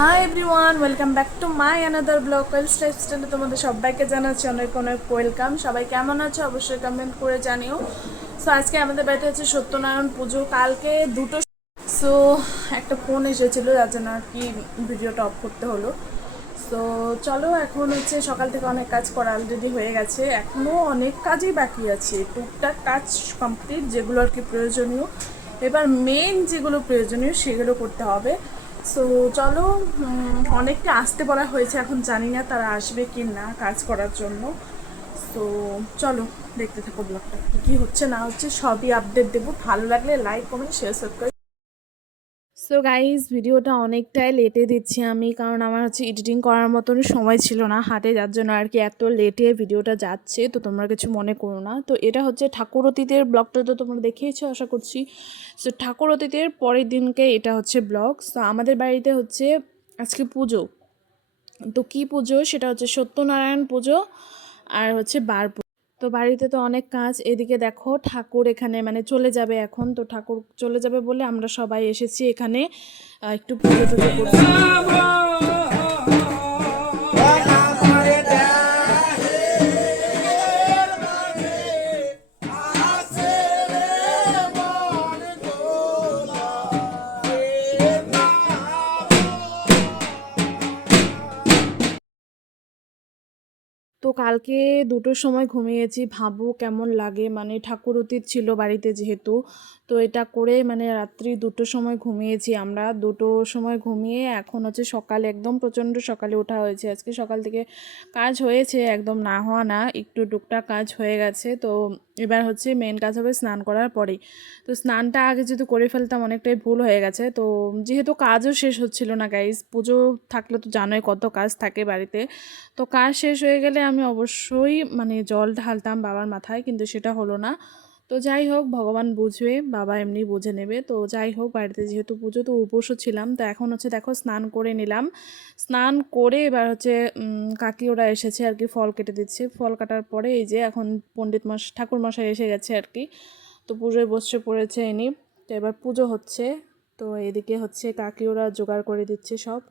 Hi everyone, welcome back to my another blog Wales লাইফস্টাইলে তোমাদের সবাইকে জানাচ্ছি অনেক অনেক ওয়েলকাম। সবাই কেমন আছো অবশ্যই কমেন্ট করে জানিও। সো আজকে আমাদের বাড়িতে হচ্ছে সত্যনারায়ণ পুজো, কালকে দুটো। সো একটা ফোন এসেছিলো যার জন্য আর কি ভিডিওটা অফ করতে হলো। সো চলো, এখন হচ্ছে সকাল থেকে অনেক কাজ করা অলরেডি হয়ে গেছে, এখনও অনেক কাজই বাকি আছে, টুকটাক কাজ কমপ্লিট যেগুলো আর কি প্রয়োজনীয়। এবার মেন যেগুলো প্রয়োজনীয় সেগুলো করতে হবে। সো চলো, অনেকটা আসতে বলা হয়েছে, এখন জানি না তারা আসবে কি না কাজ করার জন্য। সো চলো, দেখতে থাকো ব্লগটা, কী হচ্ছে না হচ্ছে সবই আপডেট দেবো। ভালো লাগলে like comment share subscribe. So guys, ভিডিওটা অনেকটাই লেটে দিচ্ছি আমি, কারণ আমার হচ্ছে এডিটিং করার মতন সময় ছিল না হাতে, যার জন্য আর কি এত লেটে ভিডিওটা যাচ্ছে। তো তোমরা কিছু মনে করো না। তো এটা হচ্ছে ঠাকুর অতীতের ব্লগটা, তো তোমরা দেখেইছো আশা করছি। সো ঠাকুর অতীতের পরের দিনকে এটা হচ্ছে ব্লগ। সো আমাদের বাড়িতে হচ্ছে আজকে পুজো। তো কী পুজো সেটা হচ্ছে সত্যনারায়ণ পুজো আর হচ্ছে বার পুজো। তো বাড়িতে তো অনেক কাজ, এদিকে দেখো ঠাকুর এখানে মানে চলে যাবে এখন। তো ঠাকুর চলে যাবে বলে আমরা সবাই এসেছি এখানে একটু পুজো টুজো করছি। তো কালকে দুটোর সময় ঘুমিয়েছি, ভাবো কেমন লাগে, মানে ঠাকুর অতীত ছিল বাড়িতে যেহেতু। তো এটা করে মানে রাত্রি দুটোর সময় ঘুমিয়েছি আমরা, দুটোর সময় ঘুমিয়ে এখন হচ্ছে সকালে একদম প্রচণ্ড সকালে ওঠা হয়েছে। আজকে সকাল থেকে কাজ হয়েছে, একদম না হওয়া না, একটু টুকটাক কাজ হয়ে গেছে। তো এবার হচ্ছে মেন কাজ হবে স্নান করার পরেই। তো স্নানটা আগে যদি করে ফেলতাম অনেকটাই ভুল হয়ে গেছে। তো যেহেতু কাজও শেষ হচ্ছিল না গাইজ, পুজো থাকলে তো জানোই কত কাজ থাকে বাড়িতে। তো কাজ শেষ হয়ে গেলে আমি অবশ্যই মানে জল ঢালতাম বাবার মাথায়, কিন্তু সেটা হলো না। তো যাই হোক, ভগবান বুঝবে, বাবা এমনি বুঝে নেবে। তো যাই হোক, বাড়িতে যেহেতু পুজো, তো উপোসও ছিলাম। তো এখন হচ্ছে দেখো স্নান করে নিলাম। স্নান করে এবার হচ্ছে কাকি ওরা এসেছে আর কি, ফল কেটে দিচ্ছে। ফল কাটার পরে এই যে এখন পণ্ডিত ঠাকুর মশাই এসে গেছে আর কি। তো পুজোয় বসে পড়েছে ইনি। তো এবার পুজো হচ্ছে। তো এদিকে হচ্ছে কাকি ওরা জোগাড় করে দিচ্ছে সব।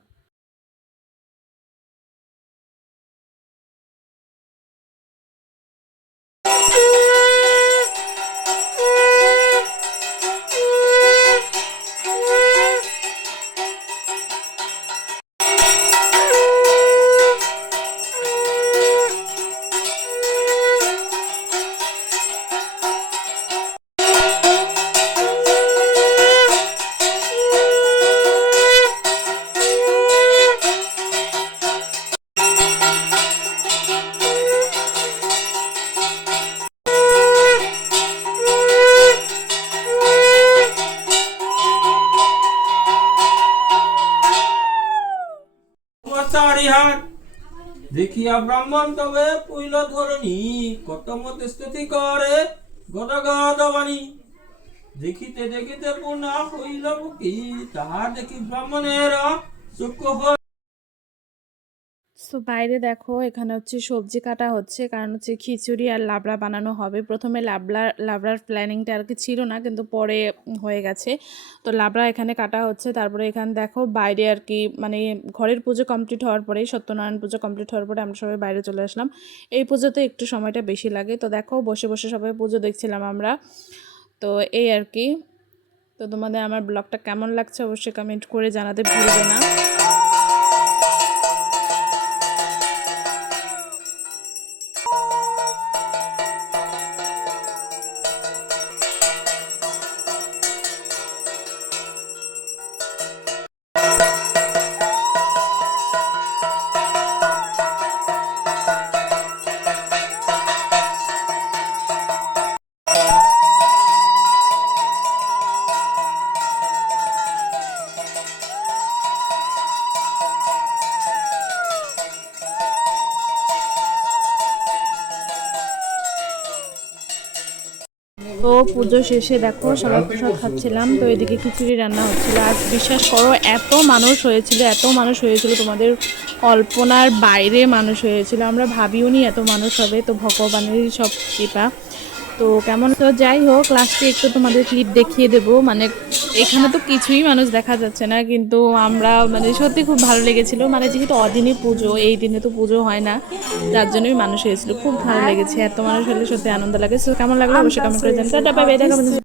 দেখিয়া ব্রাহ্মণ তবে পুইল ধরণী, কত মতে স্তুতি করে গদ গদ বাণী। দেখিতে দেখিতে পুনঃ হইল বুকি, তাহা দেখি ব্রাহ্মণের চক্ষু। সো বাইরে দেখো, এখানে হচ্ছে সবজি কাটা হচ্ছে, কারণ হচ্ছে খিচুড়ি আর লাবড়া বানানো হবে। প্রথমে লাবড়ার প্ল্যানিংটা আর কি ছিল না, কিন্তু পরে হয়ে গেছে। তো লাবড়া এখানে কাটা হচ্ছে। তারপরে এখানে দেখো বাইরে আর কি মানে ঘরের পুজো কমপ্লিট হওয়ার পরে, সত্যনারায়ণ পুজো কমপ্লিট হওয়ার পরে আমরা সবাই বাইরে চলে আসলাম। এই পুজোতে একটু সময়টা বেশি লাগে। তো দেখো বসে বসে সবাই পুজো দেখছিলাম আমরা। তো এই আর কি। তো তোমাদের আমার ব্লগটা কেমন লাগছে অবশ্যই কমেন্ট করে জানাতে ভুলবে না। তো পুজো শেষে দেখো সবাই প্রসাদ খাচ্ছিলাম। তো এদিকে খিচুড়ি রান্না হচ্ছিল। আর বিশ্বাস করো, এত মানুষ হয়েছিল, তোমাদের কল্পনার বাইরে মানুষ হয়েছিল। আমরা ভাবিও নি এত মানুষ হবে। তো ভগবানেরই সব কৃপা। তো কেমন, তো যাই হোক লাস্টে একটু তোমাদের ক্লিপ দেখিয়ে দেবো। মানে এখানে তো কিছুই মানুষ দেখা যাচ্ছে না, কিন্তু আমরা মানে সত্যি খুব ভালো লেগেছিল। মানে যেহেতু অদিনই পুজো, এই দিনে তো পুজো হয় না, যার জন্যই মানুষ হয়েছিল। খুব ভালো লেগেছে, এত মানুষ হলে সত্যি আনন্দ লাগে। সো কেমন লাগলো অবশ্যই কমেন্ট করে জানাতে। টাটা বাই বাই, দেখা হবে।